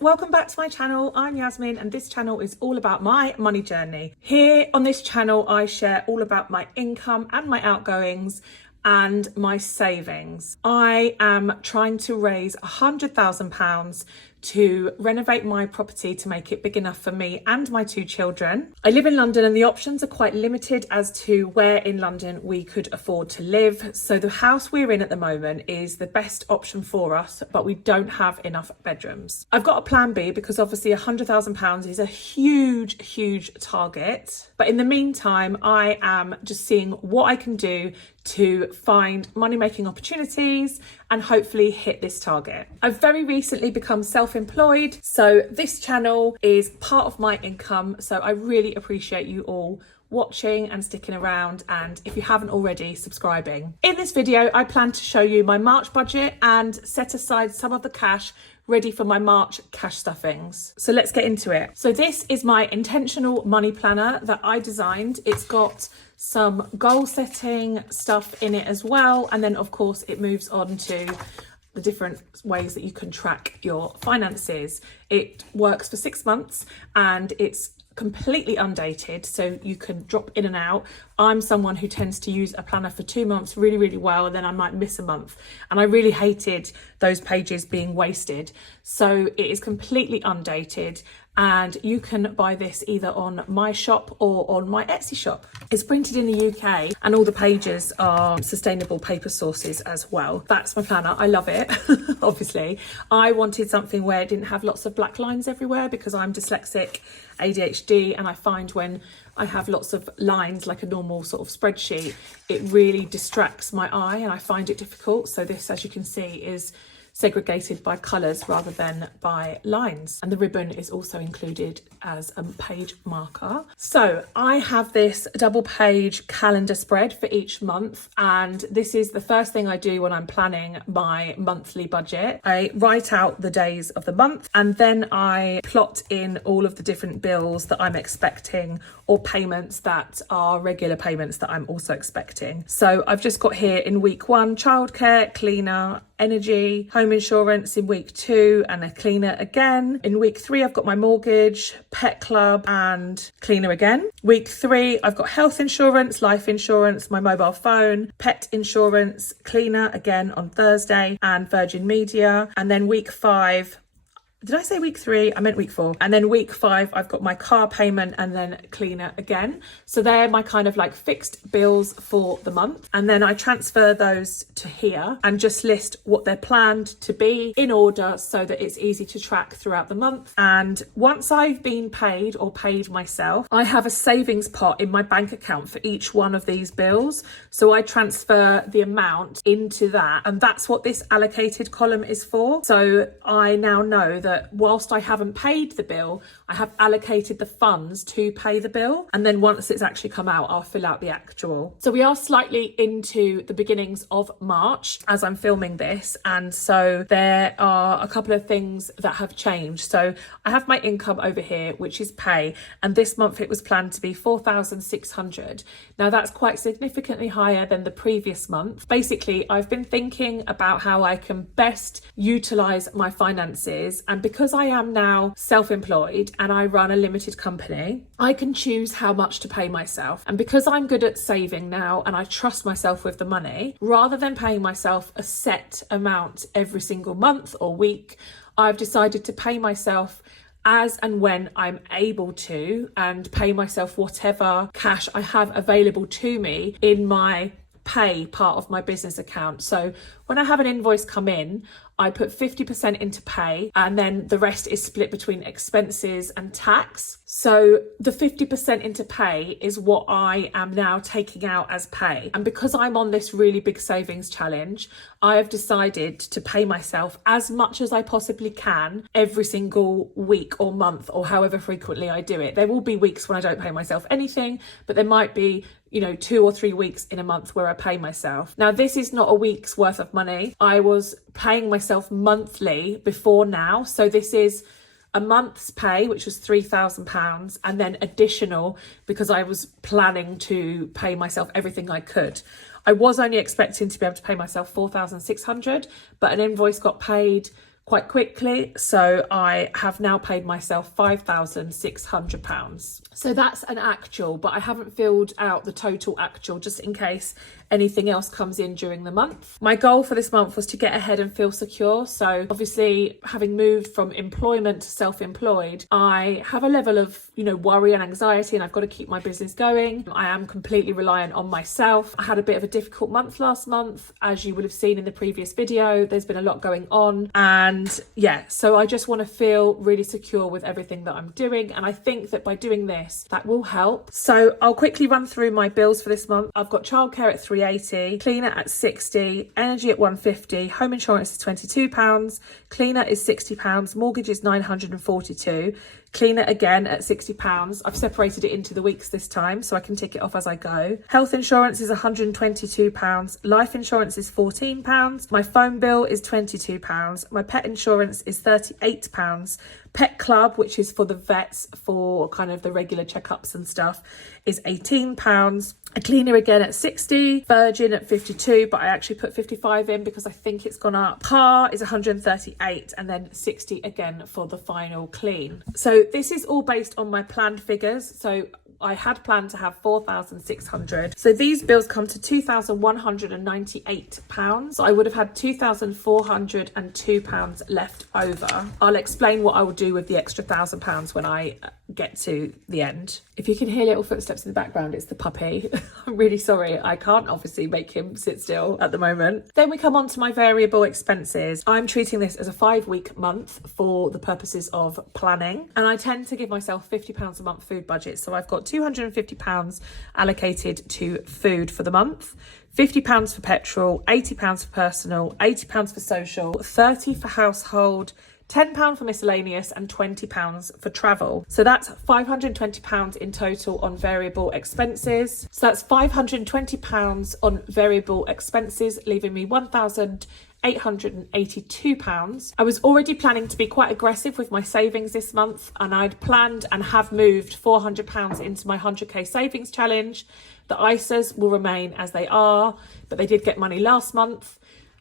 welcome back to my channel. I'm Yasmin and this channel is all about my money journey. Here on this channel I share all about my income and my outgoings and my savings. I am trying to raise £100,000 to renovate my property to make it big enough for me and my two children. I live in London and the options are quite limited as to where in London we could afford to live. So the house we're in at the moment is the best option for us, but we don't have enough bedrooms. I've got a plan B because obviously £100,000 is a huge target. But in the meantime, I am just seeing what I can do to find money-making opportunities and hopefully hit this target. I've very recently become self-employed, so this channel is part of my income. So I really appreciate you all watching and sticking around, and if you haven't already, subscribing. In this video, I plan to show you my March budget and set aside some of the cash ready for my March cash stuffings. So let's get into it. So this is my intentional money planner that I designed. It's got some goal setting stuff in it as well. And then of course it moves on to the different ways that you can track your finances. It works for 6 months and it's completely undated, so you can drop in and out. I'm someone who tends to use a planner for 2 months really well, and then I might miss a month, and I really hated those pages being wasted. So it is completely undated, and you can buy this either on my shop or on my Etsy shop. It's printed in the UK and all the pages are sustainable paper sources as well. That's my planner. I love it. Obviously I wanted something where it didn't have lots of black lines everywhere because I'm dyslexic, ADHD, and I find when I have lots of lines like a normal sort of spreadsheet, it really distracts my eye and I find it difficult. So this, as you can see, is segregated by colours rather than by lines, and the ribbon is also included as a page marker. So I have this double page calendar spread for each month, and this is the first thing I do when I'm planning my monthly budget. I write out the days of the month and then I plot in all of the different bills that I'm expecting or payments that are regular payments that I'm also expecting. So I've just got here in week 1 childcare, cleaner, energy, home insurance in week 2 and a cleaner again. In week 3 I've got my mortgage, pet club and cleaner again. Week 3 I've got health insurance, life insurance, my mobile phone, pet insurance, cleaner again on Thursday and Virgin Media. And then week 5, did I say week 3? I meant week 4. And then week 5, I've got my car payment and then cleaner again. So they're my kind of like fixed bills for the month. And then I transfer those to here and just list what they're planned to be in order so that it's easy to track throughout the month. And once I've been paid or paid myself, I have a savings pot in my bank account for each one of these bills. So I transfer the amount into that. And that's what this allocated column is for. So I now know that whilst I haven't paid the bill, I have allocated the funds to pay the bill. And then once it's actually come out, I'll fill out the actual. So we are slightly into the beginnings of March as I'm filming this. And so there are a couple of things that have changed. So I have my income over here, which is pay. And this month it was planned to be 4,600. Now that's quite significantly higher than the previous month. Basically, I've been thinking about how I can best utilize my finances, and because I am now self-employed and I run a limited company, I can choose how much to pay myself. And because I'm good at saving now and I trust myself with the money, rather than paying myself a set amount every single month or week, I've decided to pay myself as and when I'm able to, and pay myself whatever cash I have available to me in my pay part of my business account. So when I have an invoice come in, I put 50% into pay and then the rest is split between expenses and tax. So the 50% into pay is what I am now taking out as pay. And because I'm on this really big savings challenge, I have decided to pay myself as much as I possibly can every single week or month or however frequently I do it. There will be weeks when I don't pay myself anything, but there might be 2 or 3 weeks in a month where I pay myself. Now, this is not a week's worth of money. I was paying myself monthly before now. So this is a month's pay, which was £3,000, and then additional because I was planning to pay myself everything I could. I was only expecting to be able to pay myself 4,600, but an invoice got paid quite quickly. So I have now paid myself £5,600. So that's an actual, but I haven't filled out the total actual just in case anything else comes in during the month. My goal for this month was to get ahead and feel secure. So obviously, having moved from employment to self-employed, I have a level of, worry and anxiety, and I've got to keep my business going. I am completely reliant on myself. I had a bit of a difficult month last month, as you would have seen in the previous video. There's been a lot going on, and so I just want to feel really secure with everything that I'm doing, and I think that by doing this, that will help. So I'll quickly run through my bills for this month. I've got childcare at £380, cleaner at £60, energy at £150, home insurance is £22, cleaner is £60, mortgage is £942, cleaner again at £60. I've separated it into the weeks this time so I can tick it off as I go. Health insurance is £122, life insurance is £14, my phone bill is £22, my pet insurance is £38, Pet Club, which is for the vets for kind of the regular checkups and stuff, is £18. A cleaner again at 60, Virgin at 52, but I actually put 55 in because I think it's gone up. Car is 138, and then 60 again for the final clean. So this is all based on my planned figures. So I had planned to have 4,600. So these bills come to £2,198. So I would have had £2,402 left over. I'll explain what I will do with the extra £1,000 when I get to the end. If you can hear little footsteps in the background, it's the puppy. I'm really sorry. I can't obviously make him sit still at the moment. Then we come on to my variable expenses. I'm treating this as a 5-week month for the purposes of planning. And I tend to give myself £50 a month food budget. So I've got £250 allocated to food for the month. £50 for petrol, £80 for personal, £80 for social, £30 for household, £10 for miscellaneous, and £20 for travel. So that's £520 in total on variable expenses. So that's £520 on variable expenses, leaving me £1,882. I was already planning to be quite aggressive with my savings this month, and I'd planned and have moved £400 into my 100k savings challenge. The ISAs will remain as they are, but they did get money last month.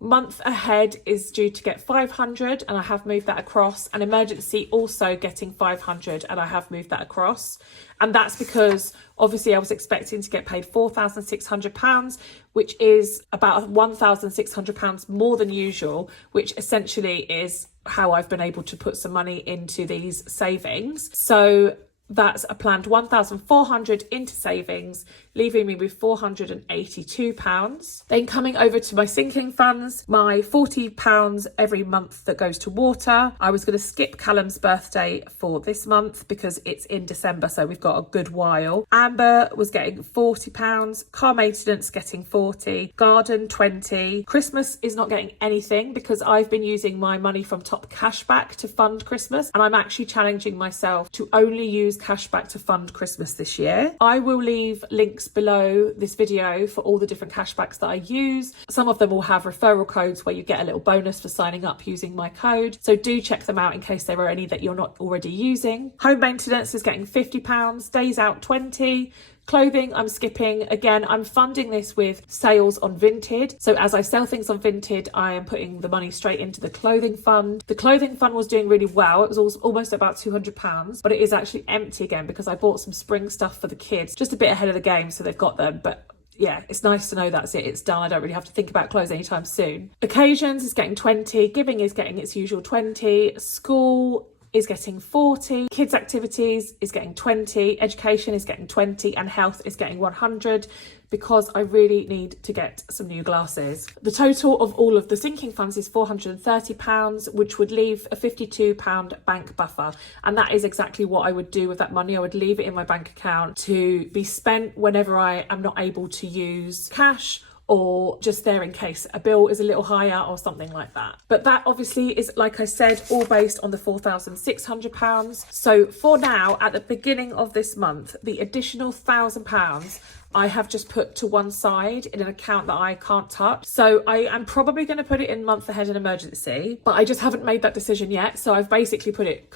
Month ahead is due to get 500, and I have moved that across. An emergency also getting 500, and I have moved that across. And that's because obviously I was expecting to get paid £4,600, which is about £1,600 more than usual, which essentially is how I've been able to put some money into these savings. So that's a planned £1,400 into savings, leaving me with £482. Then coming over to my sinking funds, my £40 every month that goes to water. I was going to skip Callum's birthday for this month because it's in December, so we've got a good while. Amber was getting £40, car maintenance getting 40, garden 20. Christmas is not getting anything because I've been using my money from Top Cashback to fund Christmas, and I'm actually challenging myself to only use Cashback to fund Christmas this year. I will leave links below this video for all the different cashbacks that I use. Some of them will have referral codes where you get a little bonus for signing up using my code, so do check them out in case there are any that you're not already using. Home maintenance is getting £50, days out 20. Clothing, I'm skipping. Again, I'm funding this with sales on Vinted. So as I sell things on Vinted, I am putting the money straight into the clothing fund. The clothing fund was doing really well. It was almost about £200, but it is actually empty again because I bought some spring stuff for the kids just a bit ahead of the game, so they've got them. But yeah, it's nice to know that's it. It's done. I don't really have to think about clothes anytime soon. Occasions is getting 20. Giving is getting its usual 20. School is getting 40, kids activities is getting 20, education is getting 20, and health is getting 100 because I really need to get some new glasses. The total of all of the sinking funds is £430, which would leave a £52 bank buffer. And that is exactly what I would do with that money. I would leave it in my bank account to be spent whenever I am not able to use cash, or just there in case a bill is a little higher or something like that. But that obviously is, like I said, all based on the £4,600. So for now, at the beginning of this month, the additional £1,000 I have just put to one side in an account that I can't touch. So I am probably going to put it in month ahead and emergency, but I just haven't made that decision yet. So I've basically put it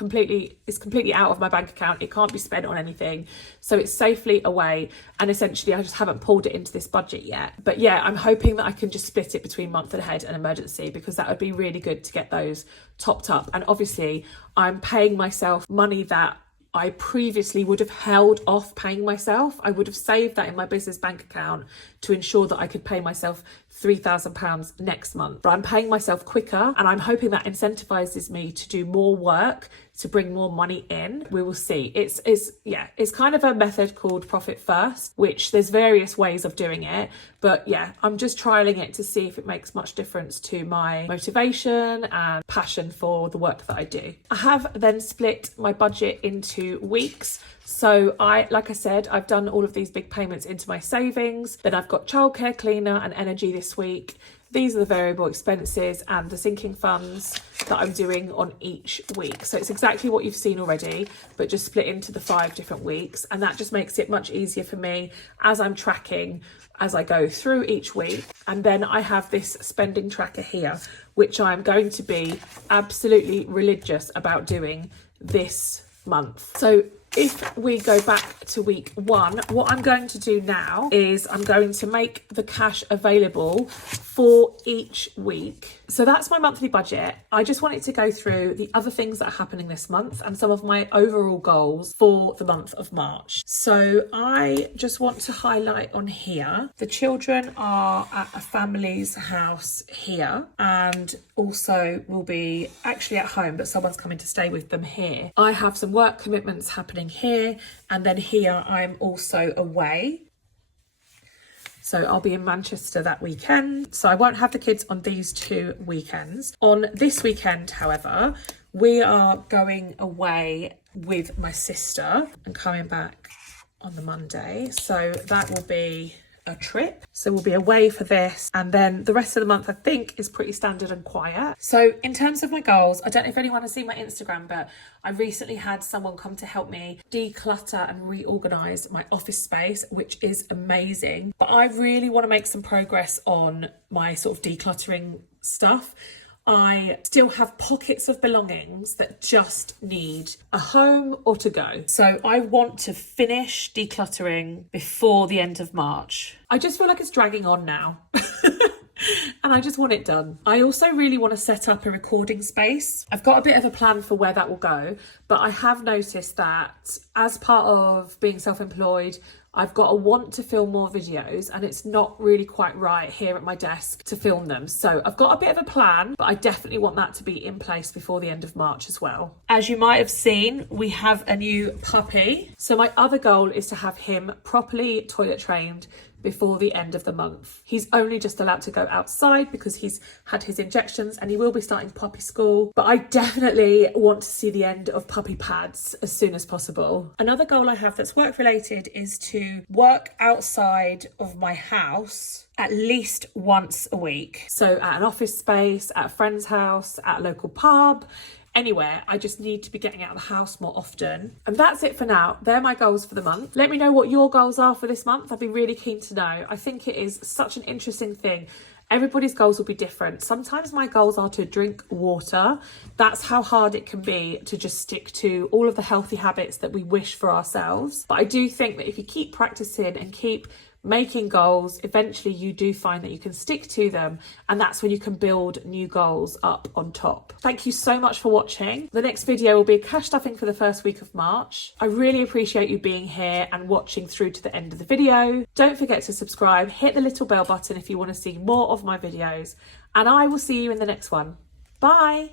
it's completely out of my bank account. It can't be spent on anything. So it's safely away. And essentially I just haven't pulled it into this budget yet. But yeah, I'm hoping that I can just split it between month ahead and emergency, because that would be really good to get those topped up. And obviously I'm paying myself money that I previously would have held off paying myself. I would have saved that in my business bank account to ensure that I could pay myself £3,000 next month. But I'm paying myself quicker, and I'm hoping that incentivizes me to do more work to bring more money in. We will see. It's kind of a method called profit first, which there's various ways of doing it. But yeah, I'm just trialing it to see if it makes much difference to my motivation and passion for the work that I do. I have then split my budget into weeks. So like I said, I've done all of these big payments into my savings. Then I've got childcare, cleaner and energy this week. These are the variable expenses and the sinking funds that I'm doing on each week. So it's exactly what you've seen already, but just split into the 5 different weeks. And that just makes it much easier for me as I'm tracking as I go through each week. And then I have this spending tracker here, which I'm going to be absolutely religious about doing this month. So if we go back to week 1, what I'm going to do now is I'm going to make the cash available for each week. So that's my monthly budget. I just wanted to go through the other things that are happening this month and some of my overall goals for the month of March. So I just want to highlight on here, the children are at a family's house here, and also will be actually at home, but someone's coming to stay with them here. I have some work commitments happening here, and then here I'm also away. So I'll be in Manchester that weekend. So I won't have the kids on these 2 weekends. On this weekend, however, we are going away with my sister and coming back on the Monday. So that will be a trip. So we'll be away for this, and then the rest of the month I think is pretty standard and quiet. So in terms of my goals, I don't know if anyone has seen my Instagram, but I recently had someone come to help me declutter and reorganize my office space, which is amazing. But I really want to make some progress on my sort of decluttering stuff. I still have pockets of belongings that just need a home or to go. So I want to finish decluttering before the end of March. I just feel like it's dragging on now. And I just want it done. I also really want to set up a recording space. I've got a bit of a plan for where that will go, but I have noticed that as part of being self-employed, I've got a want to film more videos, and it's not really quite right here at my desk to film them. So I've got a bit of a plan, but I definitely want that to be in place before the end of March as well. As you might have seen, we have a new puppy. So my other goal is to have him properly toilet trained before the end of the month. He's only just allowed to go outside because he's had his injections, and he will be starting puppy school. But I definitely want to see the end of puppy pads as soon as possible. Another goal I have that's work related is to work outside of my house at least once a week. So at an office space, at a friend's house, at a local pub, anywhere. I just need to be getting out of the house more often. And that's it for now. They're my goals for the month. Let me know what your goals are for this month. I'd be really keen to know. I think it is such an interesting thing. Everybody's goals will be different. Sometimes my goals are to drink water. That's how hard it can be to just stick to all of the healthy habits that we wish for ourselves. But I do think that if you keep practicing and keep making goals, eventually you do find that you can stick to them, and that's when you can build new goals up on top. Thank you so much for watching. The next video will be cash stuffing for the first week of March. I really appreciate you being here and watching through to the end of the video. Don't forget to subscribe, hit the little bell button if you want to see more of my videos, and I will see you in the next one. Bye.